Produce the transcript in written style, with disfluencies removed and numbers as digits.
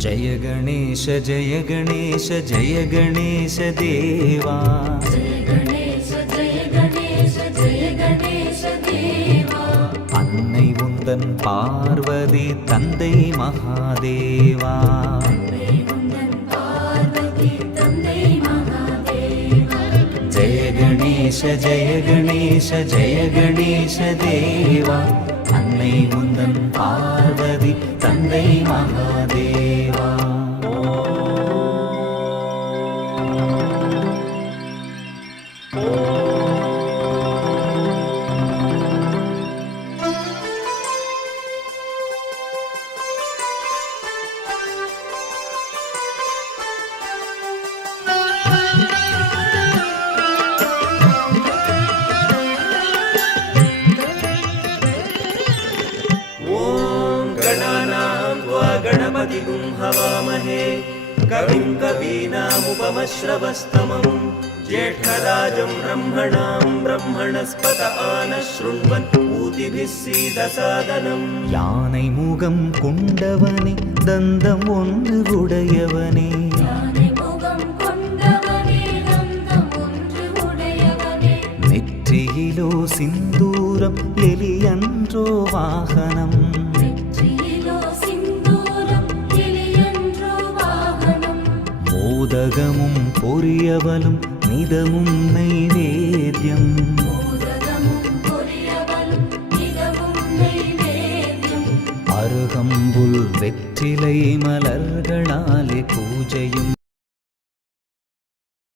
जय गणेश जय गणेश जय गणेश देवा जय गणेश जय गणेश जय गणेश देवा अन्नै उन्दन पार्वती तन्दै महादेवा अन्नै उन्दन पार्वती तन्दै महादेवा जय गणेश जय गणेश जय गणेश देवा अन्नै उन्दन पार्वती तन्दै महादेवा गणपतिगुं हवामहे कविं कवीनामुपमश्रवस्तमं ज्येष्ठराजं ब्रह्मणां ब्रह्मणस्पत आनशृण्वन् ऊतिभिः सीदसादनम् யானை முகம் கொண்டவனே தந்தம் ஒன்று உடையவனே யானை முகம் கொண்டவனே தந்தம் ஒன்று உடையவனே நெற்றியிலோ சிந்தூரம் எலியன்றோ வாகனம் நெற்றியிலோ சிந்தூரம் எலியன்றோ வாகனம் மோதகமும் பொரியவலும் நிதமும் நைவேத்யம் மோதகமும் பொரியவலும் நிதமும் நைவேத்யம் அருகம்புல் வெற்றிலை மலர்களாலே பூஜையும்